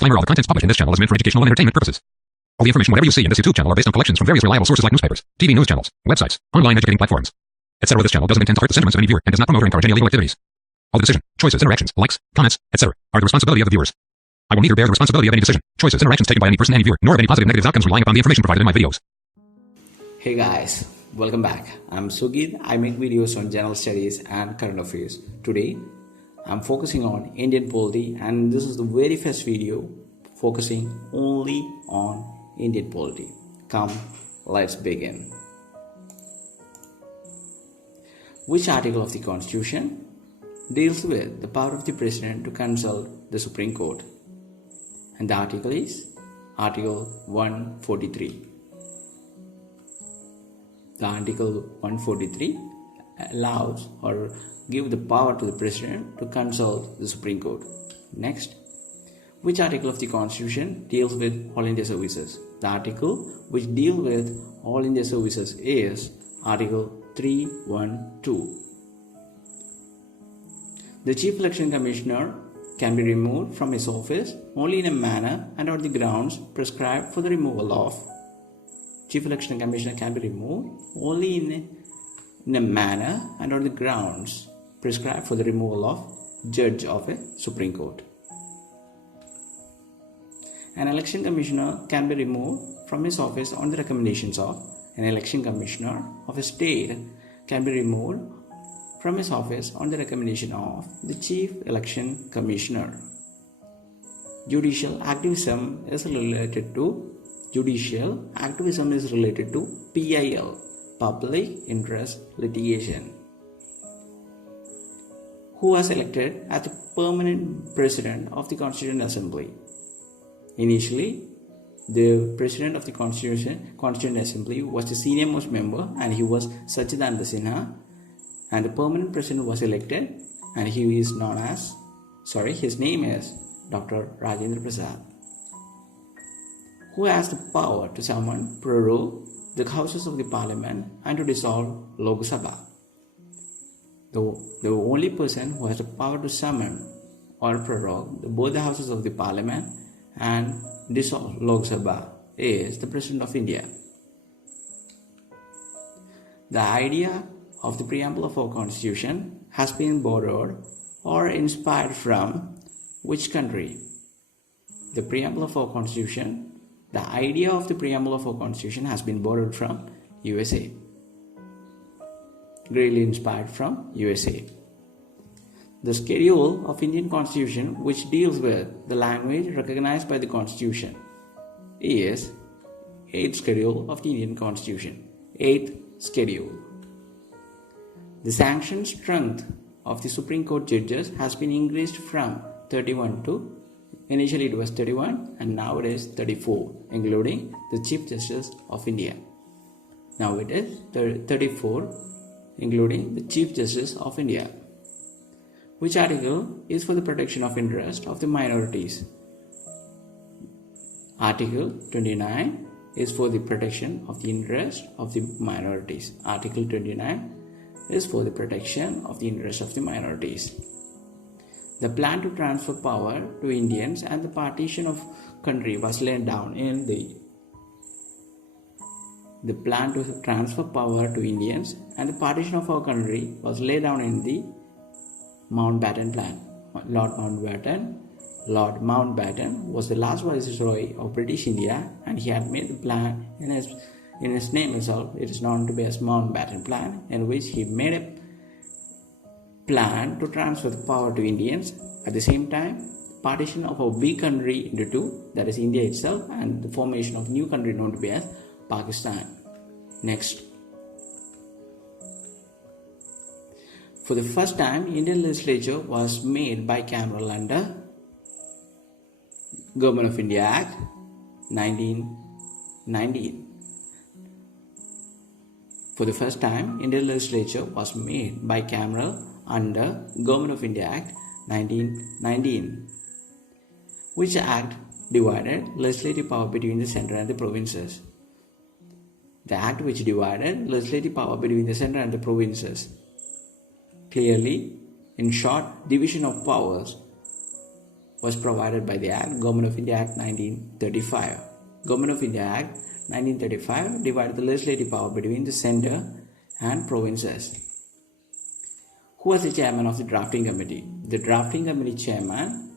Disclaimer: all the contents published in this channel is meant for educational and entertainment purposes. All the information whatever you see in this YouTube channel are based on collections from various reliable sources like newspapers, TV news channels, websites, online educating platforms, etc. This channel doesn't intend to hurt the sentiments of any viewer and does not promote or encourage any illegal activities. All the decisions, choices, interactions, likes, comments, etc. are the responsibility of the viewers. I will neither bear the responsibility of any decision, choices, interactions taken by any person, any viewer, nor of any positive negative outcomes relying upon the information provided in my videos. Hey guys, welcome back. I'm Sugit. I make videos on general studies and current affairs. Today, I'm focusing on Indian polity, and this is the very first video focusing only on Indian polity. Come, let's begin. Which article of the Constitution deals with the power of the President to consult the Supreme Court? And the article is Article 143. The Article 143 allows or give the power to the President to consult the Supreme Court. Next, which article of the Constitution deals with All India Services? The article which deals with All India Services is Article 312. The Chief Election Commissioner can be removed from his office only in a manner and on the grounds prescribed for the removal of. Chief Election Commissioner can be removed only in a manner and on the grounds prescribed for the removal of judge of a Supreme Court. An election commissioner can be removed from his office on the recommendations of. An election commissioner of a state can be removed from his office on the recommendation of the Chief Election Commissioner. Judicial activism is related to PIL, Public Interest Litigation. Who was elected as the permanent President of the Constituent Assembly? Initially, the President of the Constituent Assembly was the senior most member, and he was Sachidananda Sinha, and the permanent President was elected, and his name is Dr. Rajendra Prasad. Who has the power to summon, prorogue the houses of the Parliament and to dissolve Lok Sabha? The only person who has the power to summon or prorogue both the houses of the Parliament and dissolve Lok Sabha is the President of India. The idea of the preamble of our Constitution has been borrowed or inspired from which country? The idea of the preamble of our Constitution has been borrowed from USA. Greatly inspired from USA. The schedule of Indian Constitution, which deals with the language recognized by the Constitution, is 8th schedule of the Indian Constitution. 8th schedule. The sanctioned strength of the Supreme Court judges has been increased from 31 to, initially it was 31 and now it is 34, including the Chief Justice of India. Now it is 34, including the Chief Justice of India. Which article is for the protection of interest of the minorities? Article 29 is for the protection of the interest of the minorities. Article 29 is for the protection of the interest of the minorities. The plan to transfer power to Indians and the partition of country was laid down in the plan to transfer power to Indians and the partition of our country was laid down in the Mountbatten Plan. Lord Mountbatten was the last Viceroy of British India, and he had made the plan in his name itself. It is known to be as Mountbatten Plan, in which he made a plan to transfer the power to Indians. At the same time, partition of our big country into two, that is India itself, and the formation of new country known to be as Pakistan. Next. For the first time, Indian legislature was made bicameral under Government of India Act 1919. For the first time, Indian legislature was made bicameral under Government of India Act 1919. Which act divided legislative power between the centre and the provinces? The act which divided legislative power between the centre and the provinces. Clearly, in short, division of powers was provided by the Act, Government of India Act 1935. Government of India Act 1935 divided the legislative power between the centre and provinces. Who was the chairman of the drafting committee? The drafting committee chairman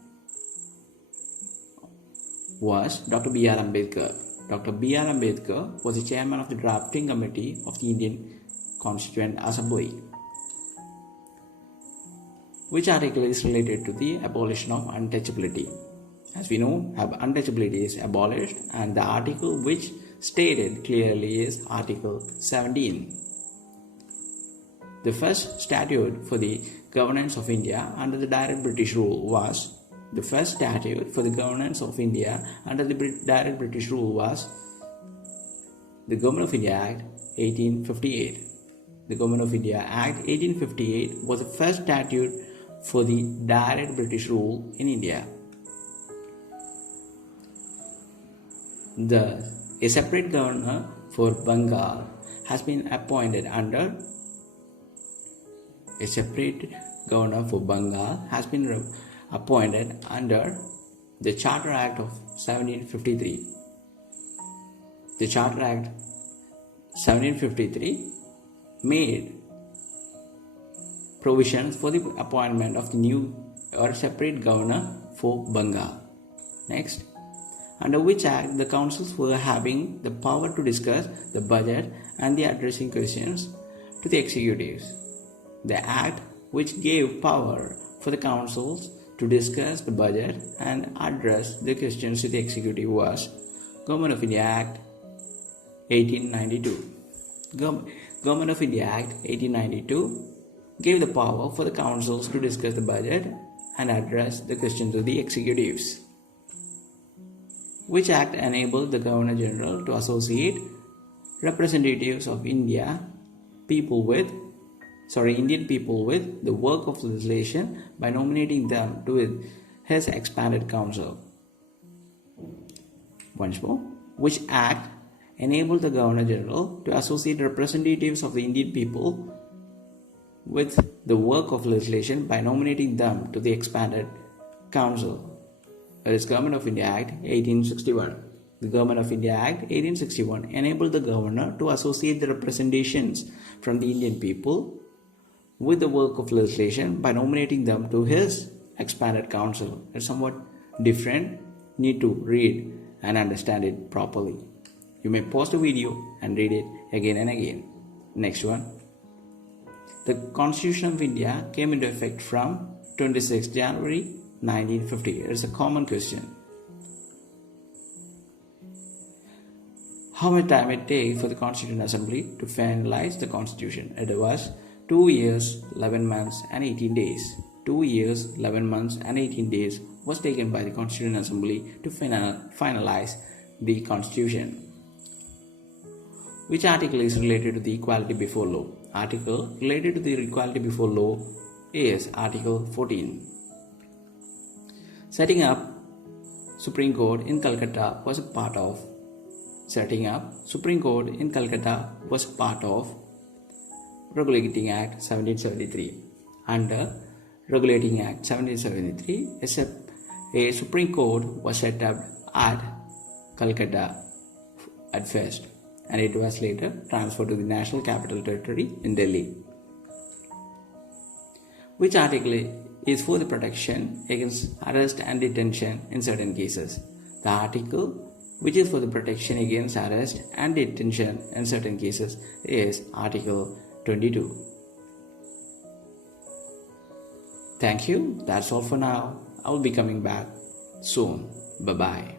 was Dr. B.R. Ambedkar. Dr. B.R. Ambedkar was the chairman of the drafting committee of the Indian Constituent Assembly. Which article is related to the abolition of untouchability? As we know, untouchability is abolished, and the article which stated clearly is Article 17. The first statute for the governance of India under the direct British rule was the Government of India Act 1858. The Government of India Act 1858 was the first statute for the direct British rule in India. Thus, a separate governor for Bengal has been appointed under the Charter Act of 1753. The Charter Act 1753 made provisions for the appointment of the new or separate governor for Bengal. Next, under which act the councils were having the power to discuss the budget and the addressing questions to the executives. The act which gave power for the councils to discuss the budget and address the questions to the executive was Government of India Act 1892. Government of India Act 1892 gave the power for the councils to discuss the budget and address the questions to the executives. Which act enabled the Governor General to associate representatives of Indian people with the work of legislation by nominating them to his expanded council. Once more, which act enabled the Governor General to associate representatives of the Indian people with the work of legislation by nominating them to the expanded council? That is Government of India Act 1861. The Government of India Act 1861 enabled the Governor to associate the representations from the Indian people with the work of legislation by nominating them to his expanded council. It's somewhat different. Need to read and understand it properly. You may pause the video and read it again and again. Next one. The Constitution of India came into effect from 26 January 1950. It's a common question. How much time it takes for the Constituent Assembly to finalize the Constitution? It was 2 years, 11 months and 18 days. 2 years, 11 months and 18 days was taken by the Constituent Assembly to finalize the Constitution. Which article is related to the equality before law? Article related to the equality before law is Article 14. Setting up Supreme Court in Calcutta was a part of Regulating Act 1773. Under Regulating Act 1773, a Supreme Court was set up at Calcutta at first, and it was later transferred to the National Capital Territory in Delhi. Which article is for the protection against arrest and detention in certain cases? The article which is for the protection against arrest and detention in certain cases is Article 22. Thank you. That's all for now. I will be coming back soon. Bye-bye.